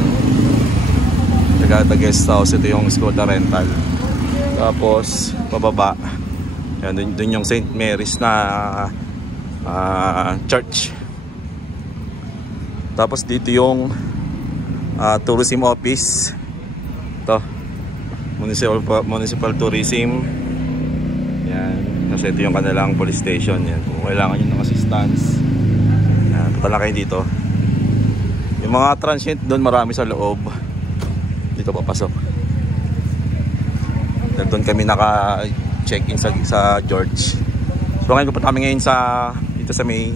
Taga guest house. Ito yung scooter rental. Tapos pababa, yan, dun yung St. Mary's na church. Tapos dito yung tourism office. Ito, municipal tourism. Yan, kasi ito yung kanilang police station. Yan, kung kailangan nyo ng assistance, yan, patala kayo dito. Yung mga transient doon, marami sa loob. Dito papasok. Doon kami naka-check-in sa George. So ngayon pupunta kami ngayon dito sa may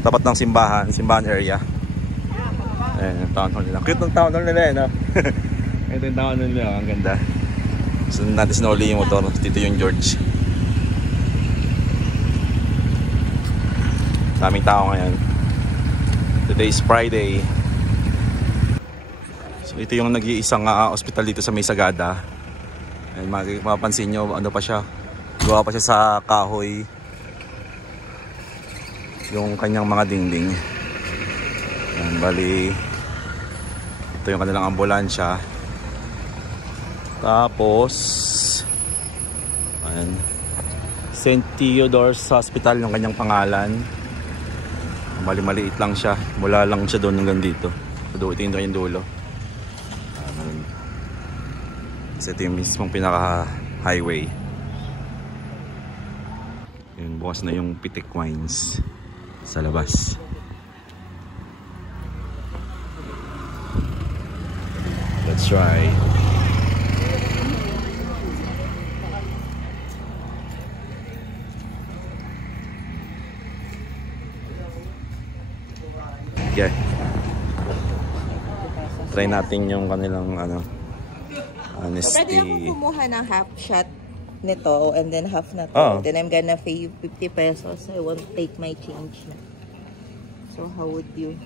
tapat ng simbahan area. Ayan yung town hall nila. Cute ng town hall nila no? Ito yung town hall nila, ang ganda. So natin sinuli yung motor. Dito yung George. Daming tao ngayon. Today is Friday. So ito yung nag-iisang hospital dito sa May Sagada. Ayan, mapapansin nyo, ano pa siya, gawa pa siya sa kahoy yung kanyang mga dingding. Ayan, bali ito yung kanilang ambulansya. Tapos ayan, St. Theodore's Hospital yung kanyang pangalan. Bali maliit lang siya, mula lang siya doon hanggang dito. So, ito yung kanyang dulo. Ito yung mismong pinaka-highway. Yun, bukas na yung Pitik Wines sa labas. Let's try. Okay. Try natin yung kanilang honesty. Pwede ako kumuha ng half shot nito and then half na to. Oh. Then I'm gonna pay you 50 pesos. I won't take my change na. So how would you?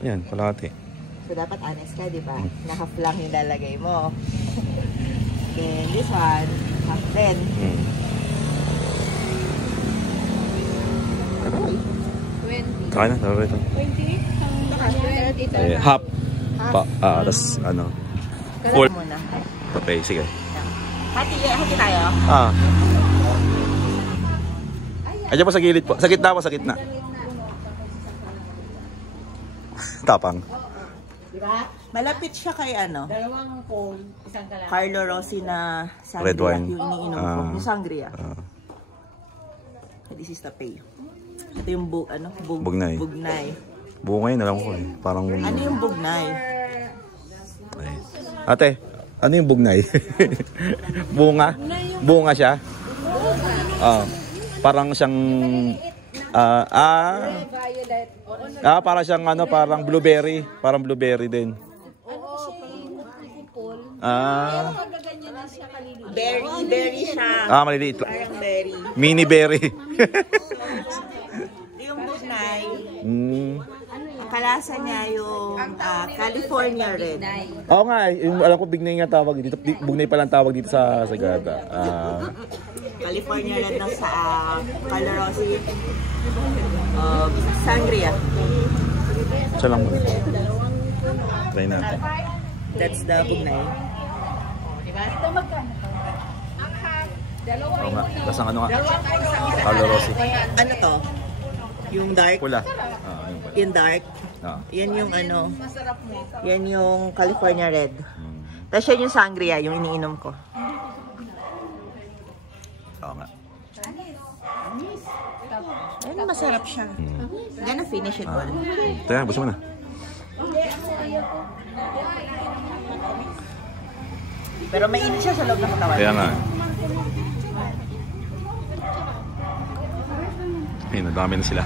Yan, palati. So dapat honest ka, di ba? Na half lang yung lalagay mo. And this one, half then. Kaya na, tawag ito. 20? Half. Tas ano. Full. Okay, sige. Hati tayo. Ayan po sa gilid po. Sa gitna po, sa gitna. Tapang. Diba? Malapit siya kay dalawang phone, isang kalahati. Carlo Rossi na sangria. Red wine. Yung iniinom ko. Yung sangria. This is the pay. Ito yung bugnay. Bugnay na lang ko eh. Parang ano yung bugnay? Ate, ano yung bugnay? Bunga? Bunga siya? Parang siyang para siyang parang blueberry, din. Berry siya. Maliliit. Parang berry. Mini berry. Yung bugnay. Ang kalasa niya yung California Red. Oo nga, alam ko bugnay nga tawag dito. Bugnay pa lang tawag dito sa Sagada. California Red na sa Calorosi. Sangria. Siya lang muna. Try natin. That's the bugnay. Ito magkano? Oo nga, tapos ang ano nga? Calorosi. Ano to? Yung dark? Pula. Yung dark? Yan yung yan yung California Red. Tapos yan yung sangria, yung iniinom ko. Oo nga. Ayun, masarap siya. Gonna finish it all. Teka, gusto mo na. Pero mainit siya sa loob ng katawan. Kaya nga. Ayun, nadami na sila.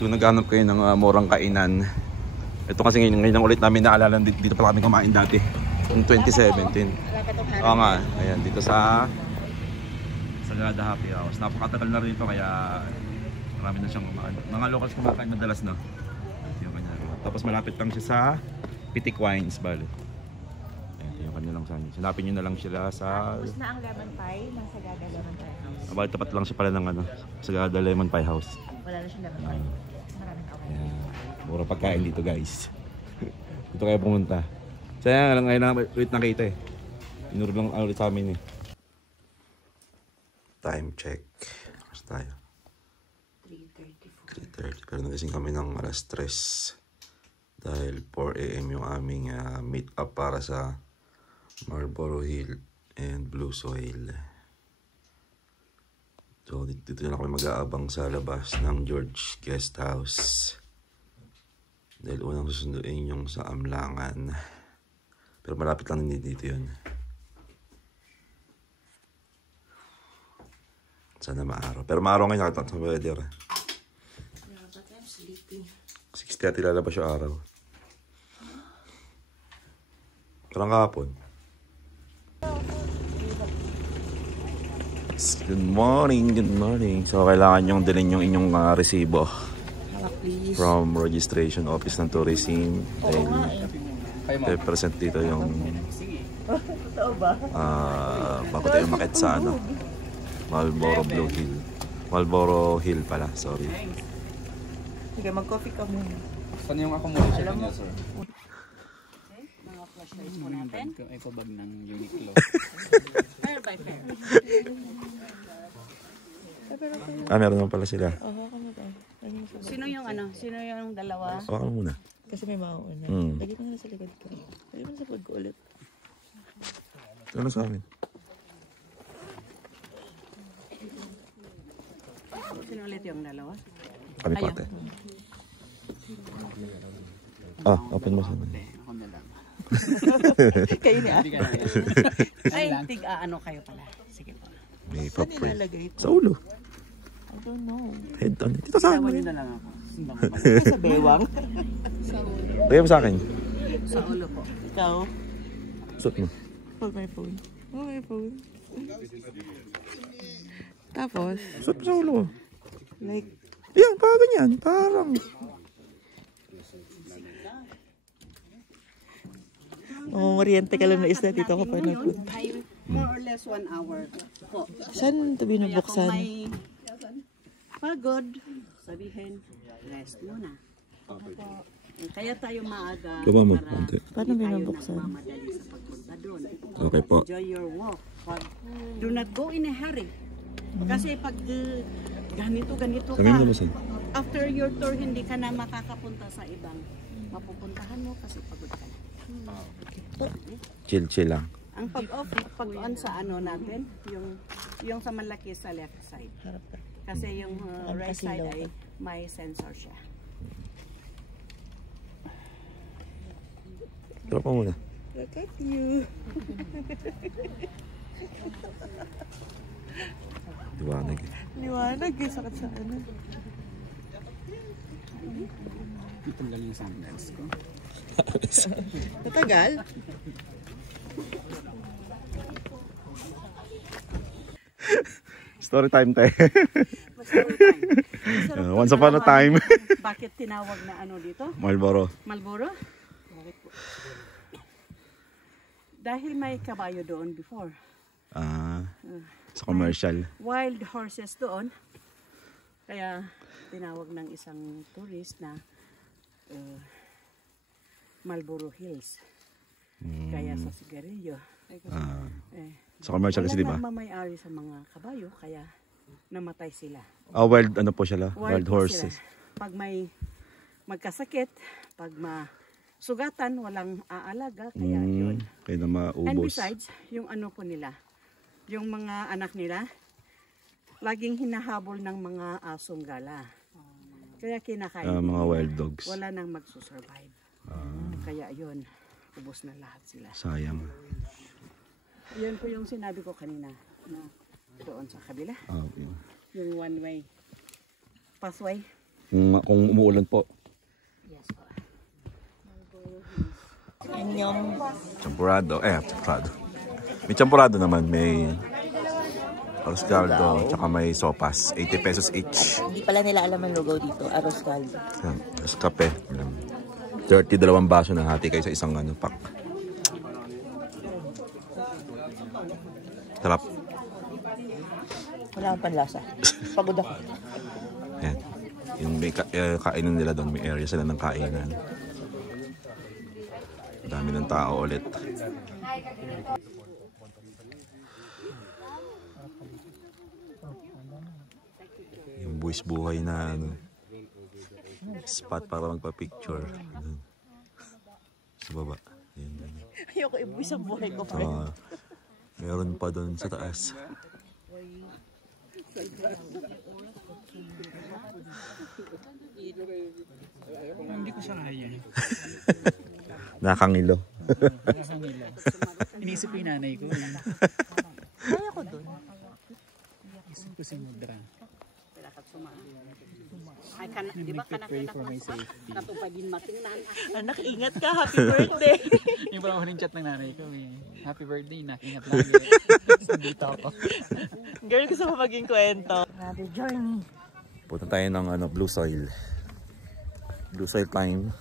Kung naghanap kayo ng murang kainan, ito kasi ngayon ulit namin naalala, dito pala kami kumain dati noong 2017. Oo nga, ayan, dito sa Sagrada Happy House. Napakatagal na rin ito, kaya marami na siyang mga locals kumakain madalas, no? Yung kanya. Tapos malapit lang siya sa Pitik Wines, bali. Ayan, yung kanya lang sa amin. Hanapin nyo na lang sila sa... Tapos na ang lemon pie ng Sagada Lemon Pie House. Bali, tapat lang siya pala ng Sagrada Lemon Pie House. Wala na siyang lemon pie. Maraming kawan. Ayan, mura pagkain dito, guys. Dito kayo pumunta. Sayang lang ngayon na ulit nakita eh. Inuro lang ulit sa amin eh. Time check. Mas tayo? 3:30. Pero nagising kami ng alas 3. Dahil 4 AM yung aming meet up para sa Marlboro Hill and Blue Soil. So dito na kami mag-aabang sa labas ng George Guest House. Dahil unang susunduin yung sa Amlangan. Pero malapit lang dito yun. Sana maaraw. Pero maaraw ngayon nakita sa weather. 6:30 lalabas yung araw. Parang kahapon. Good morning, good morning. So kailangan yung dalhin yung inyong resibo from registration office ng tourism. Dahil 5% dito yung bago tayo makit sa Marlboro Blue Hill. Marlboro Hill pala, sorry. Sige, mag-coffee ka muna. Saan yung accommodation niyo, sir? Mga flashlights po natin. Eco bag ng Uniqlo. Fair by fair. Meron naman pala sila. Sino yung Sino yung dalawa? Baka muna. Kasi may mauuna. Lagi mo na sa likod ko. Lagi mo na sa likod ko ulit. Ano sa amin? Sino ulit yung dalawa? Kami pate. Open mo sa amin. Ako na lang. Kayo ni Hindi ka na yan. Ay, tig-ano kayo pala. Sige po. May Saan pop free. nilalagay ito? Sa ulo. I don't know. Head on. Dito sa Tawa amin. niyo na lang ako. Sa bewang. Lagay mo sa akin. Sa ulo po. Ikaw? Suot mo. Hold my phone. Hold my phone. Tapos? Suot mo sa ulo. Like, Yan, parang ganyan. Parang. oriente ka lang na isda dito ako pa nagpunta. Ay, more or less 1 hour po. Saan ito Kaya kung binubuksan? may pagod, sabihin, rest muna. Kaya tayo maaga Gaba mo, para konti. Paano hindi tayo binubuksan? nagmamadali sa pagpunta doon. Okay po. Enjoy your walk. Do not go in a hurry. Kasi pag ganito Sa amin ka, na saan? after your tour, hindi ka na makakapunta sa ibang mapupuntahan mo kasi pagod ka na. Chill lang. Ang pag-on sa natin, yung sa malaki sa left side. Kasi yung right side ay may sensor siya. Drop mo muna. Look at you. Liwanag. Liwanag eh. Sakit sa Itanggal yung sandals ko. Tatagal? Story time tayo. Masarap Once upon a time. Bakit tinawag na dito? Marlboro. Marlboro? Bakit po? Dahil may kabayo doon before. Sa commercial. Wild horses doon. Kaya tinawag ng isang tourist na Marlboro Hills. Kaya sa sigarilyo. Sa commercial kasi, di ba? Wala na mamayari sa mga kabayo, kaya namatay sila. Wild ano po sila? Wild po horses. sila. Pag may magkasakit, pag masugatan, walang aalaga, kaya yun. Kaya na maubos. And besides, yung ano po nila, yung mga anak nila, laging hinahabol ng mga asong gala. Kaya kinakain mga nila. wild dogs. Wala nang magsusurvive. Kaya yun, ubos na lahat sila. Sayang. Yan po yung sinabi ko kanina na doon sa kabila. Okay. Yung one-way pathway. Kung umuulan po. Yes po. Inyong Champurado. Champurado. May champurado naman. May arroz caldo. Tsaka may sopas. 80 pesos each. hindi pala nila alam ang logo dito, arroz caldo. Tapos kape. 32 baso na hati kayo sa isang pack. Sarap. Wala akong panlasa. Pagod ako. Ayan. Yung may kainan nila doon, may area sila ng kainan. Dami ng tao ulit. Yung buwis buhay na spot para magpa-picture. Sa baba. Ayan. Ayoko ibuwis ang buhay ko pa. Meron pa doon sa taas. Hindi ko siya kaya. Nakangilo. Inisip ko yung nanay ko. Kaya ko dun. Isip ko si Mudra. Di ba Pray for my safety. katupagin matingnan? Anak, ingat ka. Happy birthday. Yung parang huling chat ng nanay ko. Happy birthday na. Ingat lagi. Dito ako. Girl, gusto mo maging kwento. Another journey. Punta tayo ng Blue Soil. Blue Soil time.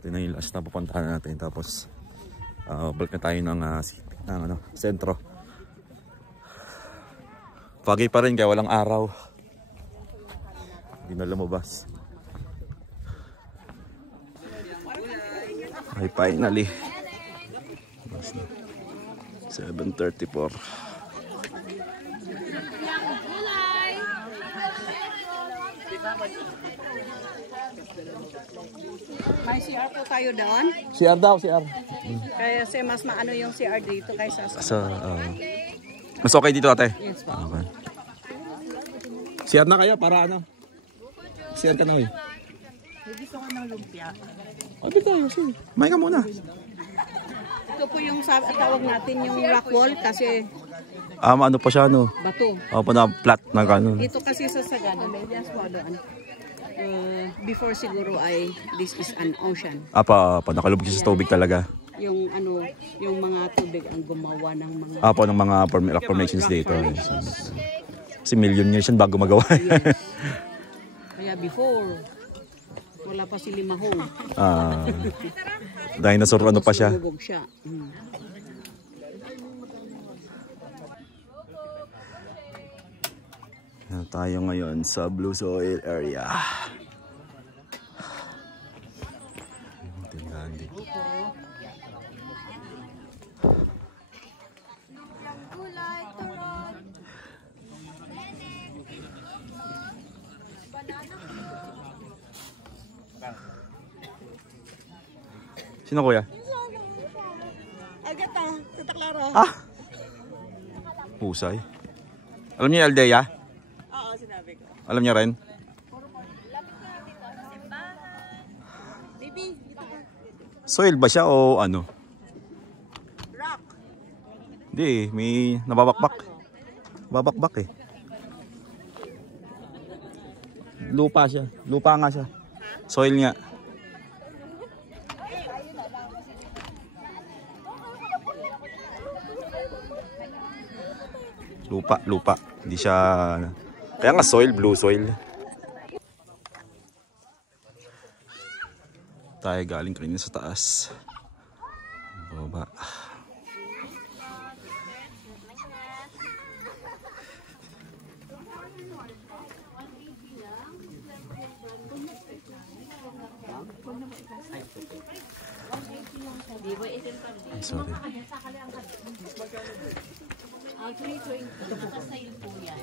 Ito na yung last na pupuntahan natin. Tapos balik na tayo ng sentro. Foggy pa rin kaya walang araw. Hindi na lumabas. Ay, finally. 7:34. May CR po tayo doon. CR daw, CR. Kaya mas maano yung CR dito kaysa Mas okay dito, ate? Yes po. Okay. CR na kayo para CR ka na, eh. Gusto ko ng lumpia. Ate tayo, sige. May ka muna. Ito po yung tawag natin yung rock wall kasi Ano pa siya, bato. Opo na flat na gano'n. Ito kasi sa Sagada, yes po doon. Before siguro ay this is an ocean. Nakalubog siya sa tubig talaga. Yung yung mga tubig ang gumawa ng mga Ng mga rock formations dito. Kasi million years yan bago magawa. yes. Kaya before wala pa si Limahong. Dinosaur pa siya. Sumubog siya. Tayo ngayon sa Blue Soil area. Tindahan dito. Sino kuya? Agata, Santa Clara. Husay. Alam niyo yung Aldea? Oo, sinabi ko. Alam niya rin? Baby, dito ka. Soil ba siya o ano? Rock. Hindi, may nababakbak. Babakbak eh. Lupa siya. Lupa nga siya. Soil nga. Lupa. Hindi siya... Kaya nga soil, blue soil. Tayo galing kanina sa taas. Baba. Sorry. 320. Naka-sale po yan.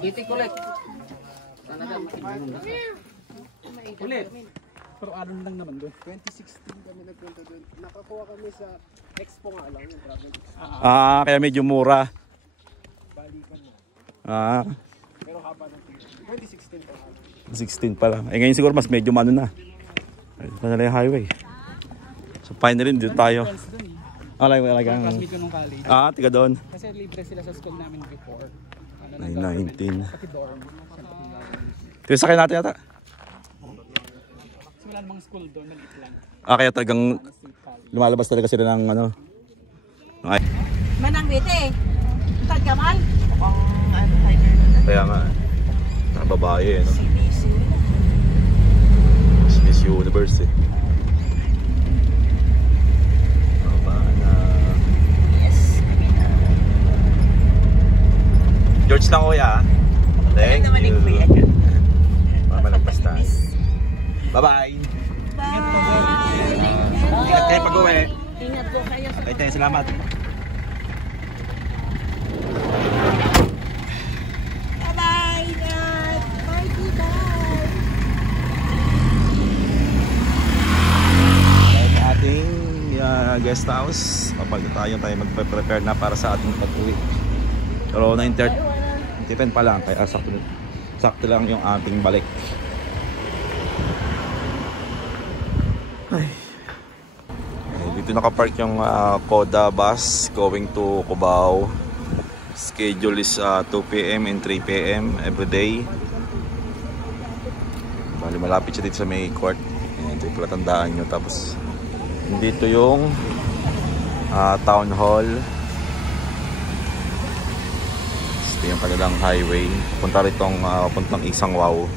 Iti-collect. Ulit. Pero ano lang naman doon? 2016 kami nagpunta doon. Nakakuha kami sa Expo nga lang yung travel. Kaya medyo mura. Balikan mo. Pero haba ng 2016 pa lang. 16 pa lang. Ngayon siguro mas medyo mano na. Ito pa na yung highway. So finally dito tayo. Alagang. Classmate ko nung college. Tiga doon. Kasi libre sila sa school namin before. 919. Pati dorm. Ito sakay natin yata. So wala namang school doon, maliit lang. Kaya talagang lumalabas talaga sila ng ano. Ay. Manang Bete, Tad Kamal? Kaya nga. Babae no? Si Miss Universe eh. George lang kuya. Thank you. Mamalagpas tayo. Bye-bye. Ingat kayo pag-uwi. Ingat po kayo. Okay tayo, salamat. Bye-bye, Dad. Bye, bye. Sa ating guest house, papalito tayo magpe-prepare na para sa ating pag-uwi. Pero 9:30. 10 pa lang, kaya sakto lang yung ating balik. Ay. Dito nakapark yung Coda bus going to Cubao. Schedule is 2 PM and 3 PM everyday. Bali malapit siya dito sa may court. Ito yung palatandaan nyo. Tapos dito yung town hall. Ito yung kanilang highway. Punta ritong papuntang Isang Wow.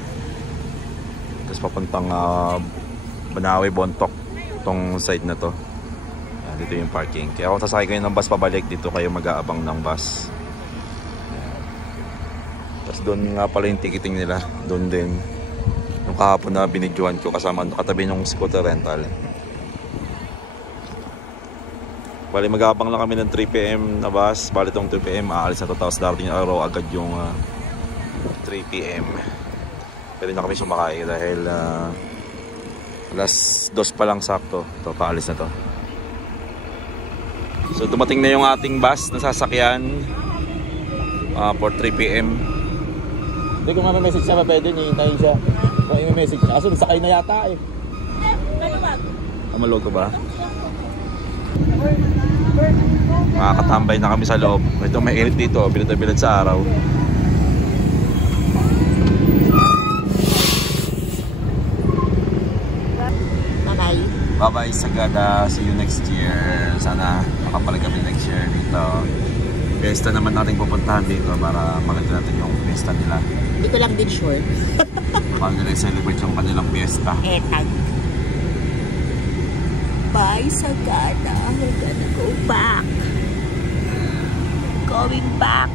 Tapos papuntang Banawe, Bontoc. Itong side na to. Dito yung parking. Kaya kung sasakay kayo ng bus pabalik, dito kayo mag-aabang ng bus. Tapos doon nga pala yung ticketing nila. Doon din. Yung kahapon na binidyohan ko kasama katabi ng scooter rental. Bali mag-aabang lang kami ng 3 PM na bus. Bali itong 2 PM aalis na to. Tapos darating yung araw agad yung 3 PM. Pwede na kami sumakay dahil alas 2 pa lang sakto. Ito, paalis na to. So dumating na yung ating bus na sasakyan for 3 PM. Hindi ko message siya, pwede niya hintayin siya. Kung i-message niya. Kaso sakay na yata eh. Maluwag ko ba? Makakatambay na kami sa loob. Ito may init dito, bilad na bilad sa araw. Bye-bye Sagada, see you next year. Sana makapalag kami next year dito. Fiesta naman natin pupuntahan dito para maganda natin yung fiesta nila. Hindi ko lang din sure. Paano nila celebrate yung kanilang fiesta. Etag. Bye, Sagada. We're gonna go back. Going back.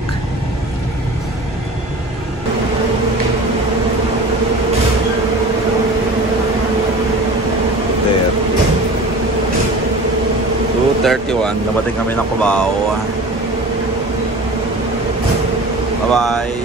There. 2:31. Nabating kami ng Cubao. Bye-bye.